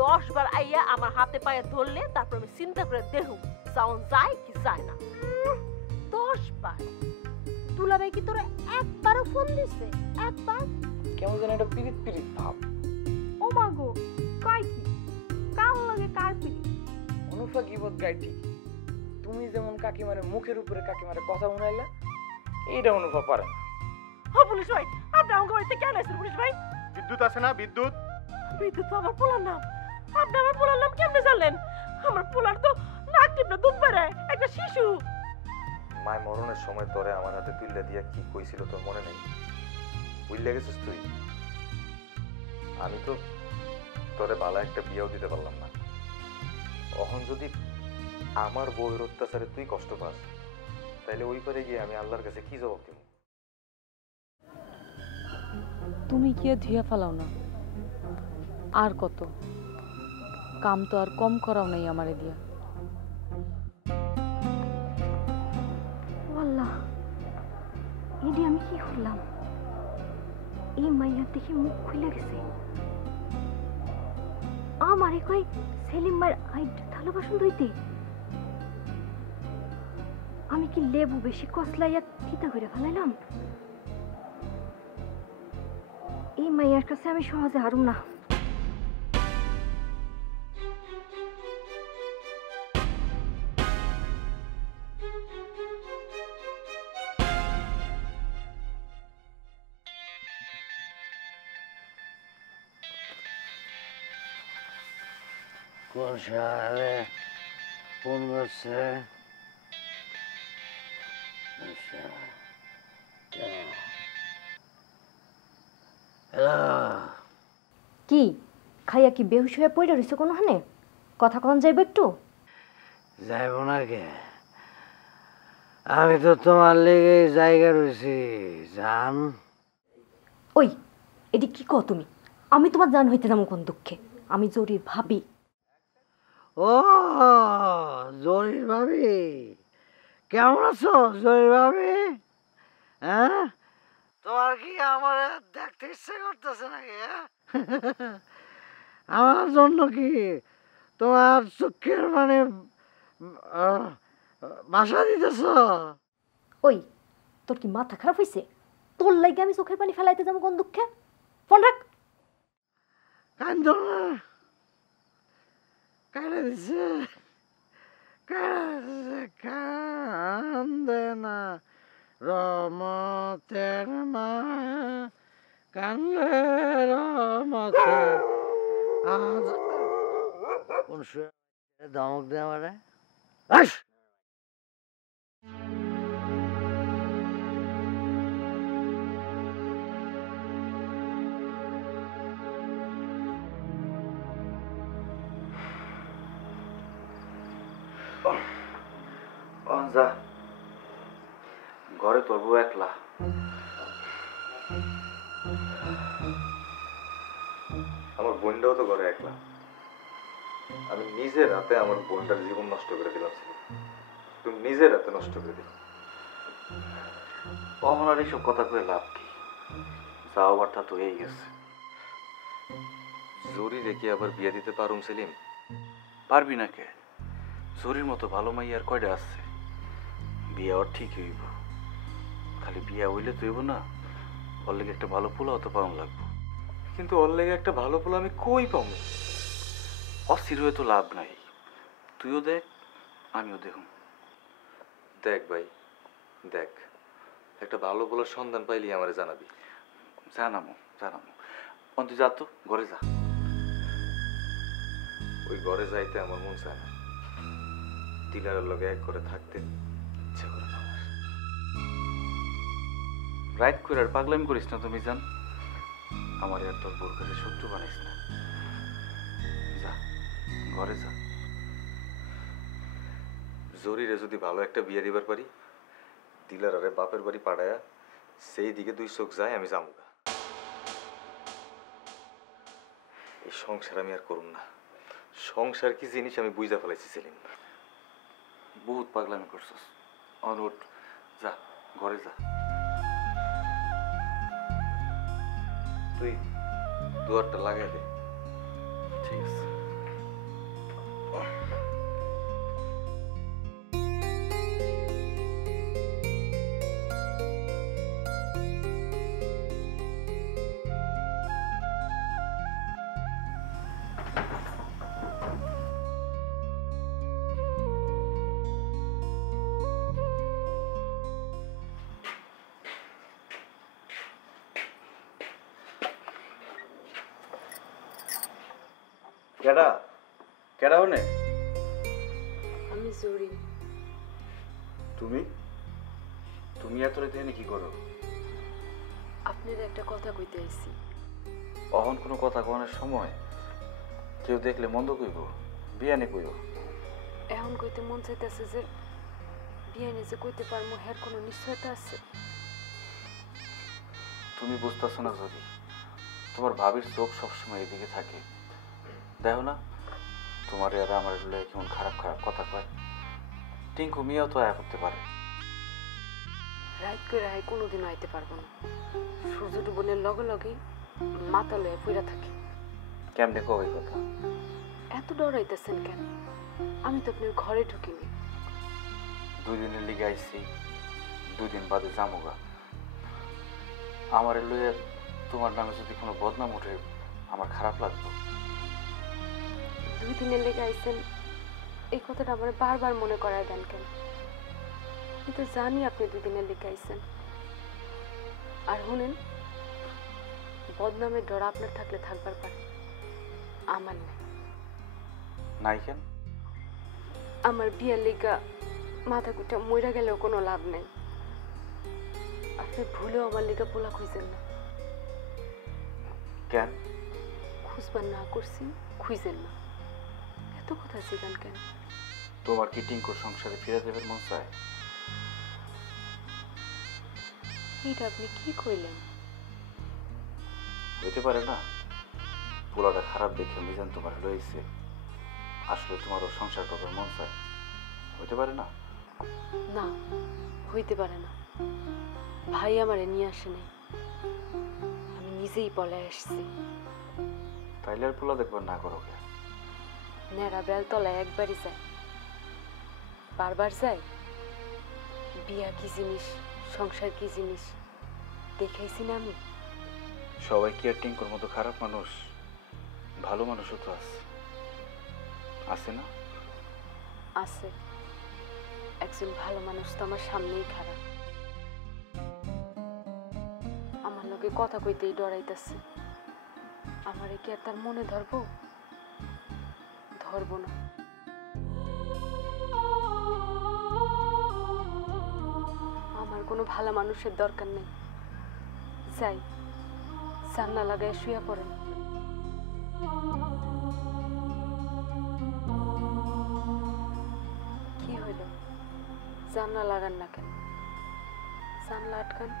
10 বার আইয়া আমার হাতে পায়ে ধরলে তারপর আমি চিন্তা করে দেখুম সাউন্ড যায় কি যায় না। 10 বার দুলাভাই কি তোরা একবারও ফোন দিছে? একবার? কেমন যেন একটা পিরিত পিরিত ভাব। ও মা গো, কয় কি? কার লাগে কার পিরিত? অনুফা গিবত গাই ঠিক, তুমি যেমন কাকিমারে মুখের উপরে কাকিমারে কথা শুনাইলা, এইটা অনুফা পারে না। হ্যাঁ পুলিশ ভাই, আপনি আমার বাড়িতে কেন আসছেন পুলিশ ভাই? বিদ্যুৎ আছে না? বিদ্যুৎ বিদ্যুৎ তো আমার পোলার নাম। আপনি আমার পোলার নাম কেমনে জানলেন? আমার পোলার তো নাক টিপলে দুধ বেড়ায়, একটা শিশু। মায় মরণের সময় তোরে আমার হাতে তুইলা দিয়া কি কইছিল তোর মনে নেই? বুঝলে গেছিস তুই? আমি তো তোরে বালা একটা বিয়েও দিতে পারলাম না। এখন যদি আমার বউয়ের অত্যাচারে তুই কষ্ট পাস, তাইলে ওই পারে গিয়ে আমি আল্লাহর কাছে কি জবাব দিব? তুমি কি ধুয়া ফেলাও না? আর কত কাম তো আর কম করাও নাই আমারে দিয়া। আল্লাহ, এডি আমি কি করলাম? এই মাইয়ার দেখে মুখ খুলে গেছে। আমারে কই সেলিম মার আইড থালা বাসন ধুইতে। আমি কি লেবু বেশি কসলাইয়া তিতা করে ফেলাইলাম? এই মাইয়ার কাছে আমি সহজে হারুম না। কোন শহরে ফোন করছে? কি খাইয়া কি বেহুশ হয়ে পড়ে রইছে কোনখানে? কথা কন যাইব একটু? যাইব না কে? আমি তো তোমার লেগে জায়গা রয়েছি জান। ওই এটি কি কও তুমি? আমি তোমার জান হইতে যাবো কোন দুঃখে? আমি জরির ভাবি। ও জরির ভাবি, কেমন আছো জরির ভাবি? হ্যাঁ, তোমার কি আমার দেখতে ইচ্ছে করতেছে নাকি? আমার জন্য কি তোমার চোখের মানে বাসা দিতেছ? ওই তোর কি মাথা খারাপ হয়েছে? তোর লাগে আমি চোখের পানি ফেলাইতে যাবো কোন দুঃখে? ফোন রাখ। কান্দ না, কারে দিছে, কান্দে না রমতের মা, কান্দে রমতের। আজ কোন ধমক দে আমারে? যা ঘরে তোর বউ একলা। আমার বোনটাও তো ঘরে একলা। আমি নিজের হাতে আমার বোনটার জীবন নষ্ট করে দিলাম। তুমি নিজের হাতে নষ্ট করে দিল। কখন আর এইসব কথা কয়ে লাভ কি? যাও বার্তা তো হয়েই গেছে। জরি রেখে আবার বিয়ে দিতে পারুম সেলিম? পারবি না কে? জরির মতো ভালো মাইয়ার কয়টা আছে? বিয়ে ওর ঠিক হইব, খালি বিয়া হইলে তো হইব না, ওর লেগে একটা ভালো পোলাও তো পাওয়া লাগবো। কিন্তু ওর লেগে একটা ভালো পোলা আমি কই পাবো? অস্থির হয়ে তো লাভ নাই। তুইও দেখ, আমিও দেখুন। দেখ ভাই দেখ, একটা ভালো পোলার সন্ধান পাইলি আমারে জানাবি। জানামো জানামো। তুই যা তো, ঘরে যা। ওই ঘরে যাইতে আমার মন চায় না। দিলারের লগে এক করে থাকতে ইচ্ছে করে না আমার। রাইট করে আর পাগলামি করিস না তুমি জান। আমার আর তোর বোর কাছে শত্রু বানাইস না। যা ঘরে যা। জরিরে যদি ভালো একটা বিয়ে দিবার পারি, দিলার আরে বাপের বাড়ি পাড়ায়া সেই দিকে দুই চোখ যায় আমি যামুগা। এই সংসার আমি আর করুম না। সংসার কি জিনিস আমি বুঝা ফেলাইছি সেলিম। বহুত পাগলামি করছস। অনুট যা, ঘরে যা। তুই দুয়ারটা লাগাই দে। ঠিক আছে। কেডা কেডা হনে? আমি জরি। তুমি তুমি এত রাতে এনে কি করো? আপনার একটা কথা কইতে আইছি। অহন কোনো কথা কনের সময়? কেউ দেখলে মন্দ কইব, বিয়ানে কইব। এখন কইতে মন চাইতেছে যে বিয়ানে যে কইতে পারমু হের কোনো নিশ্চয়তা আছে? তুমি বুঝতেছো না জরি, তোমার ভাবির চোখ সবসময় এদিকে থাকে। দেখো না তোমার আর আমার লয়ে কেমন খারাপ খারাপ কথা কয়। টিঙ্কু মিয়াও তো আয়া করতে পারে। রাত করে আয় কোনোদিনও আইতে পারবো না। সূর্য ডুবনের লগে লগেই মাথা লয়ে পইরা থাকে। কেমনে কবে কথা? এত ডরাইতেছেন কেন? আমি তো আপনার ঘরে ঢুকিনি। 2 দিনের লিগে আইছি, 2 দিন বাদে জামুগা। আমার লয়ে তোমার নামে যদি কোনো বদনাম ওঠে আমার খারাপ লাগবে। 2 দিনের লেগে আইছেন, এই কথাটা আমার বারবার মনে করায় দেন কেন? আমি তো জানি আপনি 2 দিনের লেগে আইছেন। আর শুনেন, বদনামের ডর আপনার থাকলে থাকবার পারে, আমার নাই। নাই কেন? আমার বিয়ের লেগা মাথা কুটা মইরা গেলেও কোনো লাভ নেই। আপনি ভুলেও আমার লেগা পোলা খুঁজেন না। কেন? খুঁজবার না করছি, খুঁজেন না। এত কথা জিগান কেন? তোমার কি টিঙ্কুর সংসারে ফিরে দেবের মন চায়? এটা আপনি কি কইলেন? হইতে পারে না পোলাটা খারাপ দেখে মিজান তোমার লইছে, আসলে তোমারও সংসার করবার মন চায়। হইতে পারে না? না, হইতে পারে না। ভাই আমারে নিয়ে আসে নাই, আমি নিজেই পলায় আসছি। তাইলে আর পোলা দেখবার না করো কে? নেড়া বেলতলায় একবারই যায়, বারবার যায়। বিয়া কি জিনিস, সংসার কি জিনিস দেখাইছি না আমি। সবাই কি আর টিঙ্কুর মতো খারাপ মানুষ? ভালো মানুষও তো আছে, আছে না? আছে, একজন ভালো মানুষ তো আমার সামনেই খারাপ। আমার লোকে কথা কইতেই ডরাইতেছে। আমারে কি আর তার মনে ধরবো? ধরবো না। আমার কোনো ভালো মানুষের দরকার নেই। যাই, জানলা লাগায় শুয়ে পড়েন। কি হইল? জানলা লাগান না কেন? জানলা আটকান।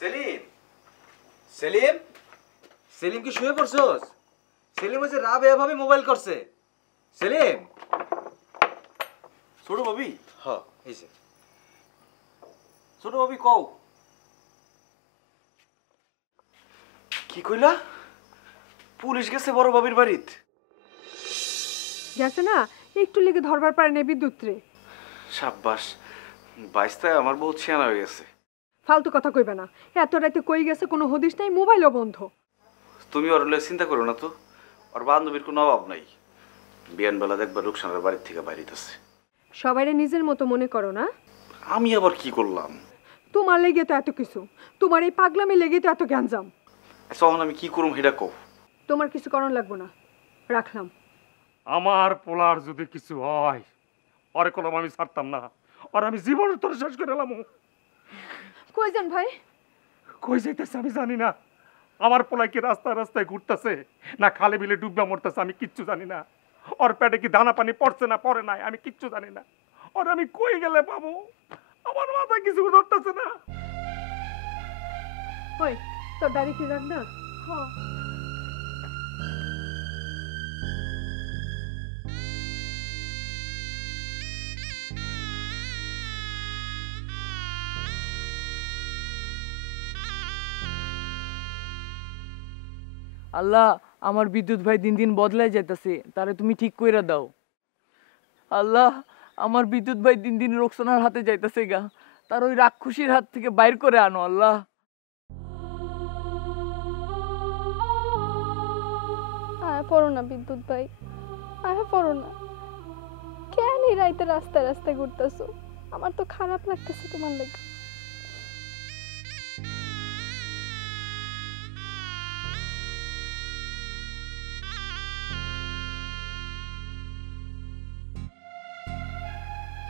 সেলিম, সেলিম, সেলিম কি শুয়ে পড়ছস? সেলিম ওই যে রাবে এভাবে মোবাইল করছে। সেলিম, ছোট ভাবি। হ্যাঁ এই যে ছোট ভাবি কও। কি কইলা? পুলিশ গেছে বড় ভাবির বাড়িত? গেছে না, একটু লেগে ধরবার পারে না বিদ্যুৎ রে। সাব্বাস, বাইশটায় আমার বহুত ছিয়ানা হয়ে গেছে। ফালতু কথা কইবে না। এত রাতে কই গেছে কোনো হদিস নাই, মোবাইলও বন্ধ। তুমি ওর লয়ে চিন্তা করো না তো, ওর বান্ধবীর কোনো অভাব নাই। বিয়ানবেলা দেখবা রুকসানের বাড়ির থেকে বাইরিতেছে। সবাইরে নিজের মতো মনে করো না। আমি আবার কি করলাম? তোমার লেগে তো এত কিছু, তোমার এই পাগলামি লেগে তো এত গ্যাঞ্জাম। তখন আমি কি করুম সেটা কও। তোমার কিছু করণ লাগবো না, রাখলাম। আমার পোলার যদি কিছু হয়, ওরে কলম আমি ছাড়তাম না, আর আমি জীবন তোর শেষ করে এলাম। কই যান ভাই? কই যাইতেছে আমি জানি না। আমার পোলাই কি রাস্তায় রাস্তায় ঘুরতেছে না খালে বিলে ডুববা মরতেছে আমি কিচ্ছু জানি না। ওর পেটে কি দানা পানি পড়ছে না পড়ে নাই আমি কিচ্ছু জানি না। ওর আমি কই গেলে পাবো? আমার মাথায় কিছু ধরতেছে না। ওই তোর দাড়ি কি রাখ না? আল্লাহ আমার বিদ্যুৎ ভাই দিন দিন বদলাই যাইতাছে, তারে তুমি ঠিক কইরা দাও। আল্লাহ, আমার বিদ্যুৎ ভাই দিন দিন রোকসানার হাতে যাইতাছে গা, তার ওই রাক্ষসীর হাত থেকে বাইর করে আনো আল্লাহ। আয় পড়ো না বিদ্যুৎ ভাই, আয় পড়ো না। কেন এই রাইতে রাস্তায় রাস্তায় ঘুরতেছো? আমার তো খারাপ লাগতেছে তোমার লাগে।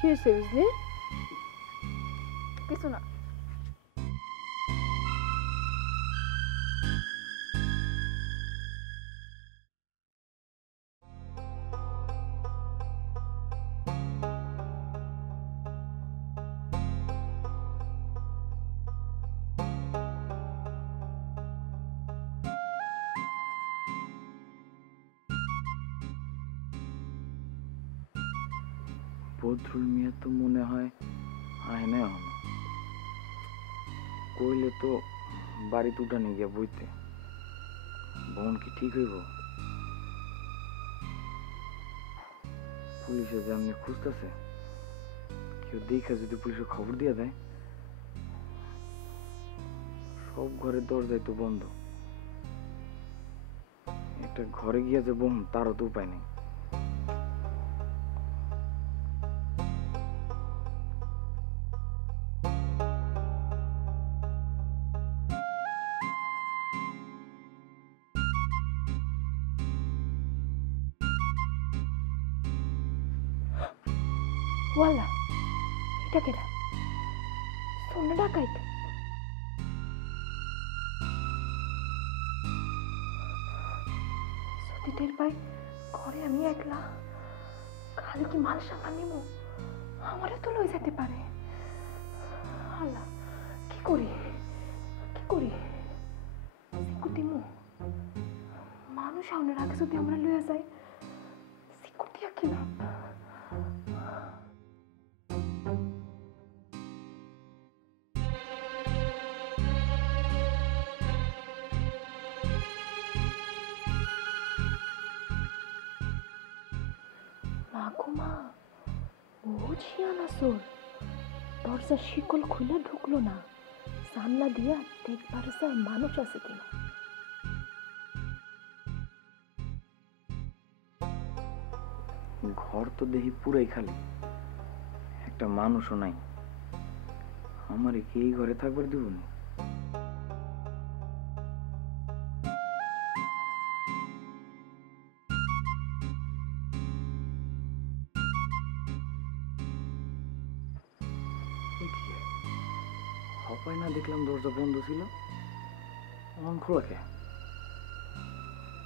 কি হয়েছে বুঝলি? কিছু না। বদরুল মিয়া তো মনে হয় আয় না এখনো। কইলে তো বাড়িতে উঠানে গিয়া বইতে। বোন কি ঠিক হইব? পুলিশে যে আমি খুঁজতেছে, কেউ দেখা যদি পুলিশে খবর দিয়া দেয়। সব ঘরের দরজাই তো বন্ধ, একটা ঘরে গিয়া যে বোন তারও তো উপায় নেই। ওয়াল্লা, এটা কেডা? সোনা ডাকাইত? যদি টের পাই ঘরে আমি একলা, খালি কি মাল সামান নিমু? আমারও তো লই যেতে পারে। আল্লাহ, কি করি কি করি? সিকুর দিমু? মানুষ আউনের আগে যদি আমরা লইয়া যাই, সিকুর দিয়া কি লাভ? মা, বুঝিয়া না সোর, দরজা শিকল খুলে ঢুকলো না, জানলা দিয়া দেখবার যায় মানুষ আছে কিনা। ঘর তো দেখি পুরাই খালি, একটা মানুষও নাই। আমারে কি এই ঘরে থাকবার দিব না? হপায় না দেখলাম দরজা বন্ধ ছিল, অন খোলা কে?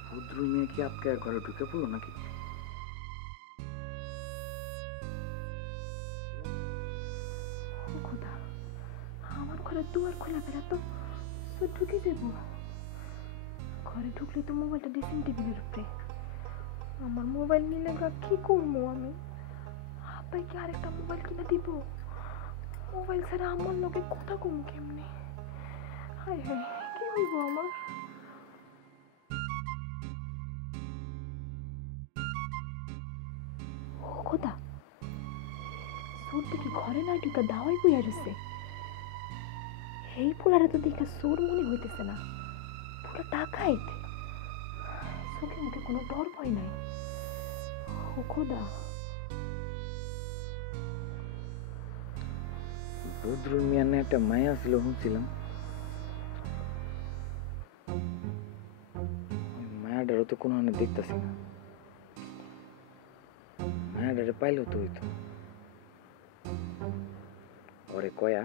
বদরুল মিয়া কি আটকে ঘরে ঢুকে পড়লো নাকি? খোদা, আমার ঘরে দুয়ার খোলা বেড়াতো, ঢুকে যাবো। ঘরে ঢুকলে তো মোবাইলটা ড্রেসিং টেবিলের উপরে। আমার মোবাইল নিলে কি করবো আমি? আব্বাই কি আরেকটা মোবাইল কিনে দিব? মোবাইল ছাড়া আমার লোকে কথা কম কেমনে? হায় হায়, কি হইব আমার? ও খোদা, সোর দেখি ঘরে না ঢুকা দাওয়াই বইয়া রয়েছে। এই পোলারে তো দেখে সোর মনে হইতেছে না, পোলা ডাকাইত। চোখে মুখে কোনো ডর ভয় নাই। ও খোদা, বদরুল মিয়া না একটা মায়া ছিল শুনছিলাম, মায়াডারও তো কোনো দেখতেছি না। মায়াডারে পাইলেও তো হইতো। ঘরে কয়া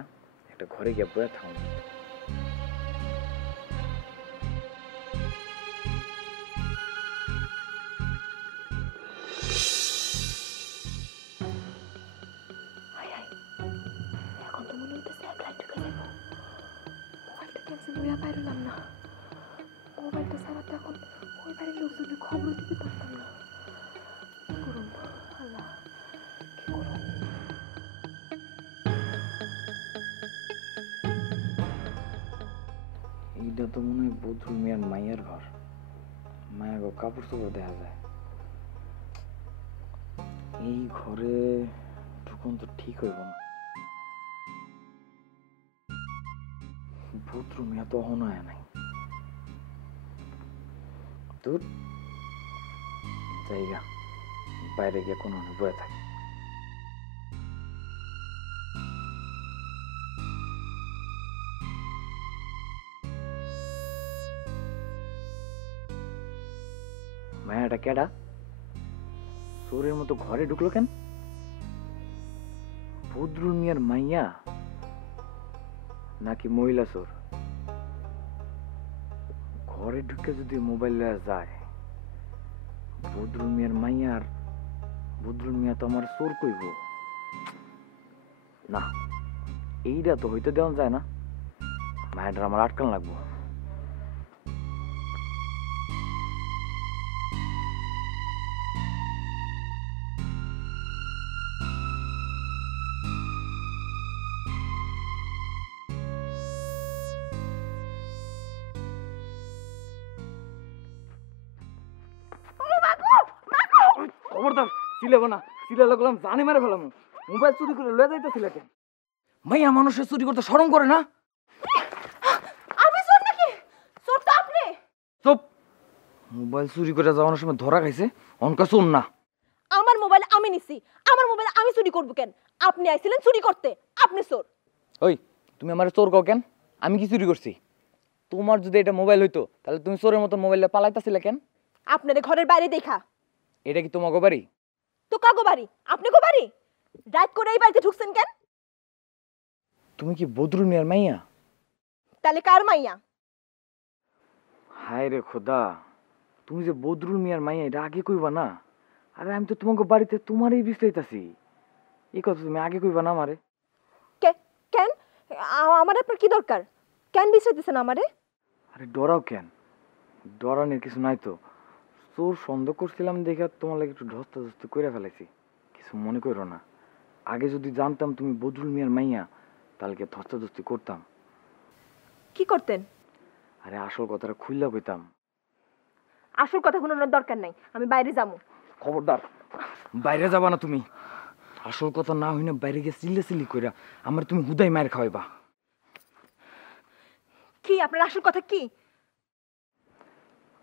একটা ঘরে গিয়া বয়া থাকুন। এখন তো মনে হইতেছে এক লাইট ঢুকে যাবো। মোবাইলটা ক্যান্সেল হইয়া পাইলাম না। মোবাইলটা ছাড়া তো এখন ওই বাড়ির লোকজনের খবর দিতে পারতাম না। কি করুন আল্লাহ, কি করুন? এইটা তো মনে হয় বদরুল মিয়ার মাইয়ার ঘর। মায়া গো কাপড় চোপড় দেখা যায়। এই ঘরে ঢুকুন তো ঠিক হইব না। ভূত রুমিয়া তো অহনয়া নাই। দূর জায়গা বাইরে গিয়ে কোনো বয়ে থাকে। মায়াটা কেডা? চোরের মতো ঘরে ঢুকলো কেন? বদরুল মিয়ার মাইয়া নাকি মহিলা চোর? ঘরে ঢুকে যদি মোবাইল লয়া যায়, বদরুল মিয়ার মাইয়া আর বদরুল মিয়া তো আমার চোর কইব না। এইটা তো হইতে দেওয়া যায় না। মায়াটার আমার আটকান লাগবো। খবরদার চিলেব না, চিলে লাগলাম জানি মারে ফেলাম। মোবাইল চুরি করে লয়ে যাইতেছিল কেন? মাইয়া মানুষের চুরি করতে শরম করে না? আমি চোর নাকি? চোর তো আপনি। চুপ। মোবাইল চুরি করে যাওয়ার সময় ধরা খাইছে, অনকা চোর না। আমার মোবাইল আমি নিছি, আমার মোবাইল আমি চুরি করব কেন? আপনি আইছিলেন চুরি করতে, আপনি চোর। ওই তুমি আমার চোর কও কেন? আমি কি চুরি করছি? তোমার যদি এটা মোবাইল হইতো তাহলে তুমি চোরের মতো মোবাইলটা পালাইতাছিলে কেন? আপনাদের ঘরের বাইরে দেখা। এটা কি তোমার বাড়ি? তো কাগো বাড়ি, আপনি কো বাড়ি? রাত করে এই বাড়িতে ঢুকছেন কেন? তুমি কি বদরুল মিয়ার মাইয়া? তাহলে কার মাইয়া? হায় রে খোদা, তুমি যে বদরুল মিয়ার মাইয়া এটা আগে কইবা না? আরে আমি তো তোমাকে বাড়িতে তোমারই বিশ্রাইতাছি। এই কথা তুমি আগে কইবা না আমারে? কেন? আমার আপনার কি দরকার? কেন বিষাইতেছেন আমারে? আরে ডরাও কেন? ডরানোর কিছু নাই তো। চোর সন্দেহ করছিলাম দেখে তোমার লাগে একটু ধস্তাধস্তি করে ফেলাইছি। কিছু মনে করো না। আগে যদি জানতাম তুমি বদরুল মিয়ার মাইয়া তাহলে কি ধস্তাধস্তি করতাম? কি করতেন? আরে আসল কথাটা খুইলা কইতাম। আসল কথা শুনানোর দরকার নাই, আমি বাইরে যাবো। খবরদার, বাইরে যাবা না তুমি। আসল কথা না হই না বাইরে গিয়ে চিল্লাচিল্লি কইরা আমার তুমি হুদাই মায়ের খাওয়াইবা। কি আপনার আসল কথা কি?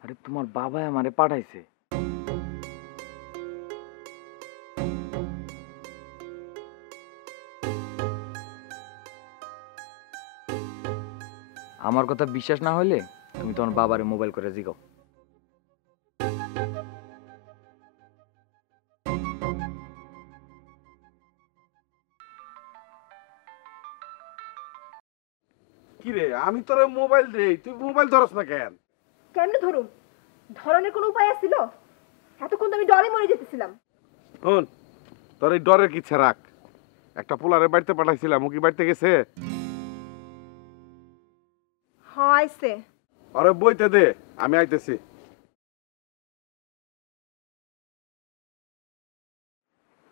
আরে তোমার বাবা আমারে পাঠাইছে। আমার কথা বিশ্বাস না হইলে তুমি তোমার বাবারে মোবাইল করে জিগাও। কি রে, আমি তোর মোবাইল দেই, তুই মোবাইল ধরস না কেন? কেমনে ধরুন? ধরনের কোনো উপায় আছিল? এতক্ষণ তো আমি ডরে মরে যেতেছিলাম। শোন, তোর এই ডরের কি রাখ। একটা পোলারে বাড়িতে পাঠাইছিলাম, ও কি বাড়িতে গেছে? হ্যাঁ আইছে। আরে বইতে দে, আমি আইতেছি।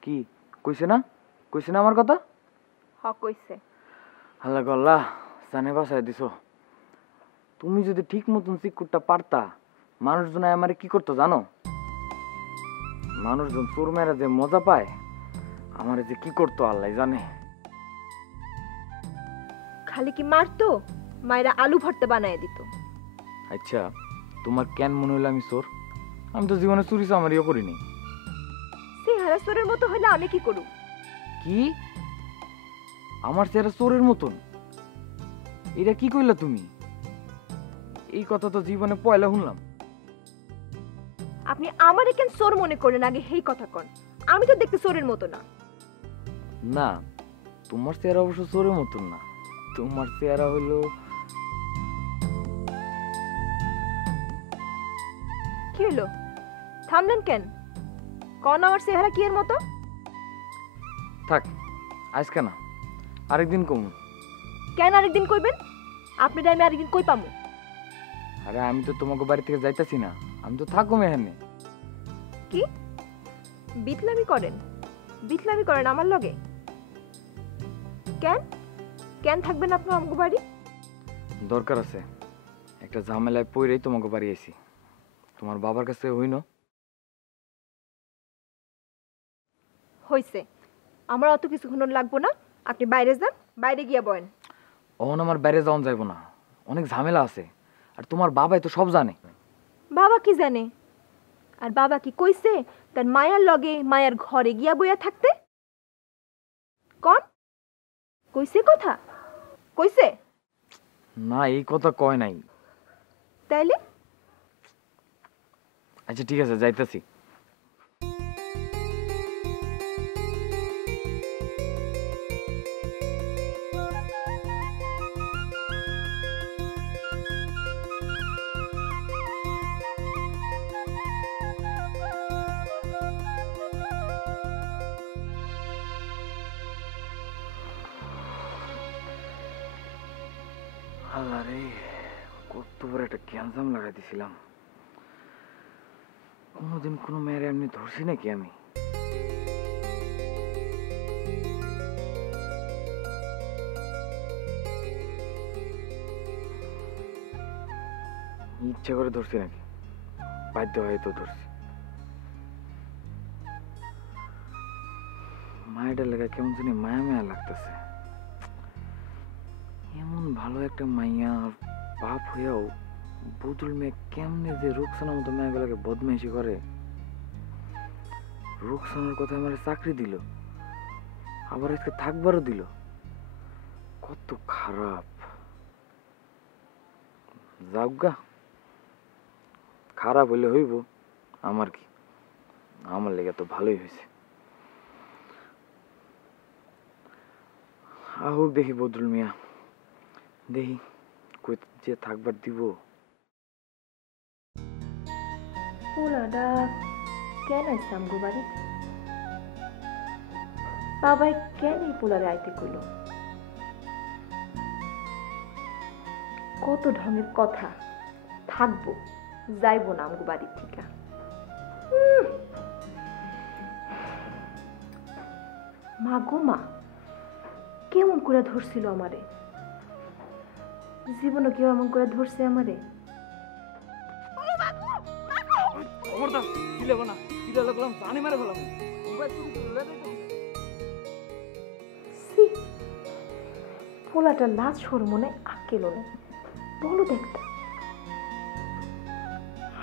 কি কইছে না? কইছে না আমার কথা? হ্যাঁ কইছে। আল্লাহ গল্লাহ, জানে বাসায় দিছো। তুমি যদি ঠিক মতন চিকুরটা পারতা, মানুষজন আমারে কি করতো জানো? মানুষজন চোর মেরা যে মজা পায়, আমারে যে কি করতো আল্লাহ জানে। খালি কি মারতো? মায়েরা আলু ভর্তা বানায় দিত। আচ্ছা, তোমার কেন মনে হইলো আমি চোর? আমি তো জীবনে চুরি চামারিও করিনি। চেহারা চোরের মতো হইলে আমি কি করু? কি? আমার চেহারা চোরের মতন? এটা কি কইলা তুমি? এই কথা তো জীবনে পয়লা শুনলাম। আপনি আমারে কেন চোর মনে করেন আগে সেই কথা কন। আমি তো দেখতে চোরের মতো না। না, তোমার চেহারা অবশ্য চোরের মতন না। তোমার চেহারা হলো কি হলো? থামলেন কেন? কন আমার চেহারা কি এর মতো? থাক, আজকে না, আরেকদিন কমু। কেন আরেকদিন কইবেন? আপনারা আমি আরেকদিন কই পামু? আরে আমি তো তোমাকে বাড়ি থেকে যাইতাছি না, আমি তো থাকবো এখানে। কি বিতলামি করেন? বিতলামি করেন আমার লগে? কেন কেন থাকবেন আপনি আমগো বাড়ি? দরকার আছে, একটা ঝামেলায় পইরেই তোমাকে বাড়ি আইছি। তোমার বাবার কাছে হইনো? হইছে, আমার অত কিছুক্ষণ লাগবো না। আপনি বাইরে যান, বাইরে গিয়া বয়েন। অহন আমার বাইরে যাওয়ান যাইব না, অনেক ঝামেলা আছে। আর তোমার বাবাই তো সব জানে। বাবা কি জানে? আর বাবা কি কইছে তার মায়ার লগে মায়ার ঘরে গিয়া বইয়া থাকতে? কোন কইছে কথা? কইছে? না, এই কথা কয় নাই। তাইলে আচ্ছা ঠিক আছে, যাইতেছি। আরে কত বড় একটা গ্যাঞ্জাম লাগাই দিছিলাম। কোনোদিন কোনো মেয়ের এমনি ধরছি নাকি আমি? ইচ্ছা করে ধরছি নাকি? বাধ্য হয়ে তো ধরছি। মায়ের লেগে কেমন জানি মায়া মায়া লাগতেছে। এমন ভালো একটা মাইয়া বাপ হইয়াও বদুল মেয়ে কেমনে যে রুকসানার মতো মেয়েগুলোকে বদমাইশি করে। রুকসানার কথা আমার চাকরি দিল, আবার আজকে থাকবারও দিল। কত খারাপ। যাওগা, খারাপ হইলে হইব, আমার কি, আমার লেগে তো ভালোই হয়েছে। আহুক দেখি বদরুল মিয়া, দেখি কই যে থাকবার দিব। পোলাটা কেন আসতাম গো বাড়ি? বাবাই কেন এই পোলারে আইতে কইল? কত ঢঙের কথা। থাকবো, যাইবো না আমগো বাড়ির থেকে। মা গো মা, কেমন করে ধরছিল আমারে? জীবনে কেউ এমন করে ধরছে আমারে? পোলাটা লাজ মনে আকেল না, বলো দেখতে।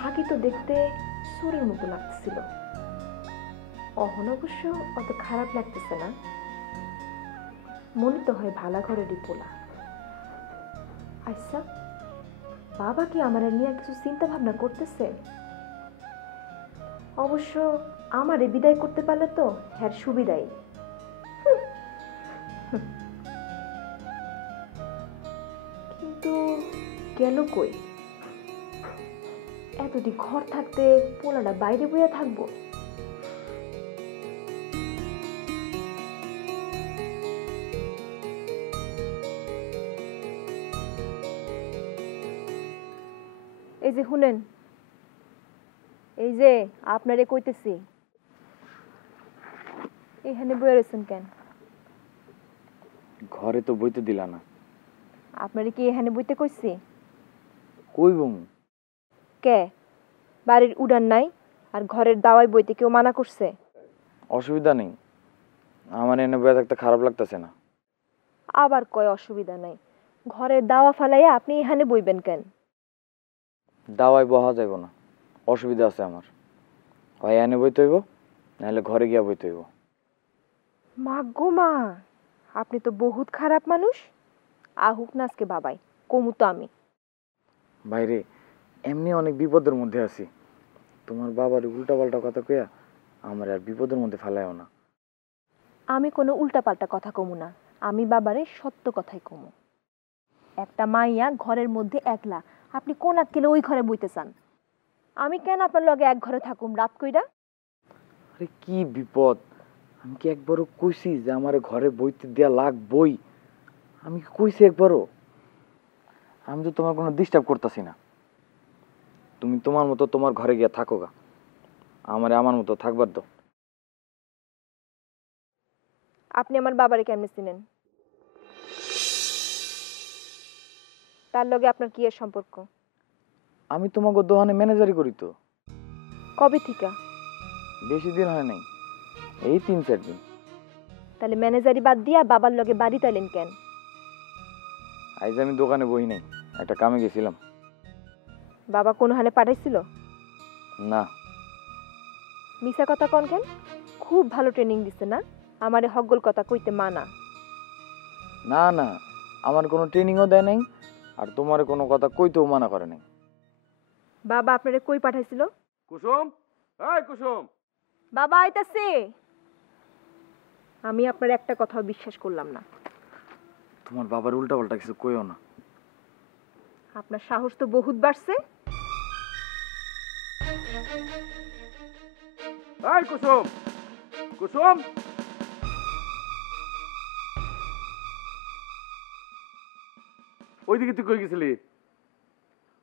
আগে তো দেখতে চোরের মতো লাগতেছিল, অহন অবশ্য অত খারাপ লাগতেছে না। মনে তো হয় ভালা ঘরেরই পোলা। আচ্ছা, বাবা কি আমার নিয়ে কিছু চিন্তা ভাবনা করতেছে? অবশ্য আমারে বিদায় করতে পারলে তো হ্যার সুবিধাই। কিন্তু গেল কই? এতদিন ঘর থাকতে পোলাটা বাইরে বইয়া থাকবো? এই যে শুনেন, এই যে আপনারে কইতেছি, এখানে বইয়া রয়েছেন কেন? ঘরে তো বইতে দিলা না। আপনারে কি এখানে বইতে কইছি? কই বমু? কে বাড়ির উড়ান নাই আর ঘরের দাওয়ায় বইতে কেউ মানা করছে? অসুবিধা নেই, আমার এনে বইয়া থাকতে খারাপ লাগতেছে না। আবার কয় অসুবিধা নাই? ঘরের দাওয়া ফালাইয়া আপনি এখানে বইবেন কেন? দাওয়ায় বহা যাইব না, অসুবিধা আছে আমার। হয় এনে বইতে হইব, নাহলে ঘরে গিয়া বইতে হইব। মা গো মা, আপনি তো বহুত খারাপ মানুষ। আহুক না আজকে বাবাই, কমু তো আমি। বাইরে এমনি অনেক বিপদের মধ্যে আছি, তোমার বাবার উল্টা পাল্টা কথা কইয়া আমার আর বিপদের মধ্যে ফেলাইও না। আমি কোনো উল্টাপাল্টা কথা কমু না, আমি বাবারে সত্য কথাই কমু। একটা মাইয়া ঘরের মধ্যে একলা, আপনি কোন আক্কেলে ওই ঘরে বইতে চান? আমি কেন আপনার লগে এক ঘরে থাকুম রাত কইরা? আরে কি বিপদ! আমি কি একবারও কইছি যে আমার ঘরে বইতে দেয়া লাগবই? আমি কি কইছি একবারও? আমি তো তোমার কোনো ডিস্টার্ব করতেছি না। তুমি তোমার মতো তোমার ঘরে গিয়া থাকো গা, আমারে আমার মতো থাকবার দাও। আপনি আমার বাবারে কেমনে চিনেন? তার লগে আপনার কি এর সম্পর্ক? আমি তোমাকে দোকানে ম্যানেজারি করি তো। কবে থেকে? বেশি দিন হয় নাই, এই 3-4 দিন। তাহলে ম্যানেজারি বাদ দিয়া বাবার লগে বাড়ি তাইলেন কেন? আজ আমি দোকানে বই নাই, একটা কামে গেছিলাম। বাবা কোনো হালে পাঠাইছিল? না। মিছা কথা কন কেন? খুব ভালো ট্রেনিং দিছে না? আমারে হগল কথা কইতে মানা। না না, আমার কোনো ট্রেনিংও দেয় নাই, আর তোমার কোনো কথা কইতেও মানা করে নাই। বাবা আপনারে কই পাঠাইছিল? কুসুম, এই কুসুম। বাবা আইতাছে। আমি আপনার একটা কথাও বিশ্বাস করলাম না। তোমার বাবার উল্টাপাল্টা কিছু কইও না। আপনার সাহস তো বহুত বাড়ছে। এই কুসুম, কুসুম। ওইদিকে তুই কই গেছিলি?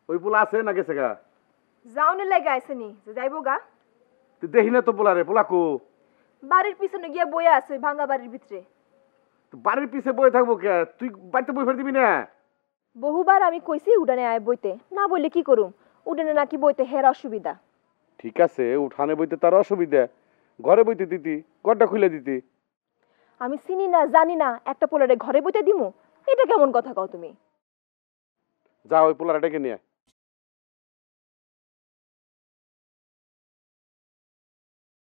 ওই পোলা আছে না গেছে গা? যাওনে লাগে আইছেনি, যে যাইবো গা। তুই দেখি না তো পোলারে, পোলা কো? বাড়ির পিছনে গিয়া বইয়া আছে ওই ভাঙা বাড়ির ভিতরে। বাড়ির পিছে বয়ে থাকবো কে? তুই বাড়িতে বই ফের দিবি না? বহুবার আমি কইছি উডানে আয় বইতে, না বললে কি করুম? উডানে নাকি বইতে হের অসুবিধা। ঠিক আছে, উঠানে বইতে তার অসুবিধা, ঘরে বইতে দিতি, ঘরটা খুলে দিতি। আমি চিনি না জানি না একটা পোলারে ঘরে বইতে দিমু? এটা কেমন কথা কও তুমি? যা ওই পোলারে ডেকে নিয়ে আয়।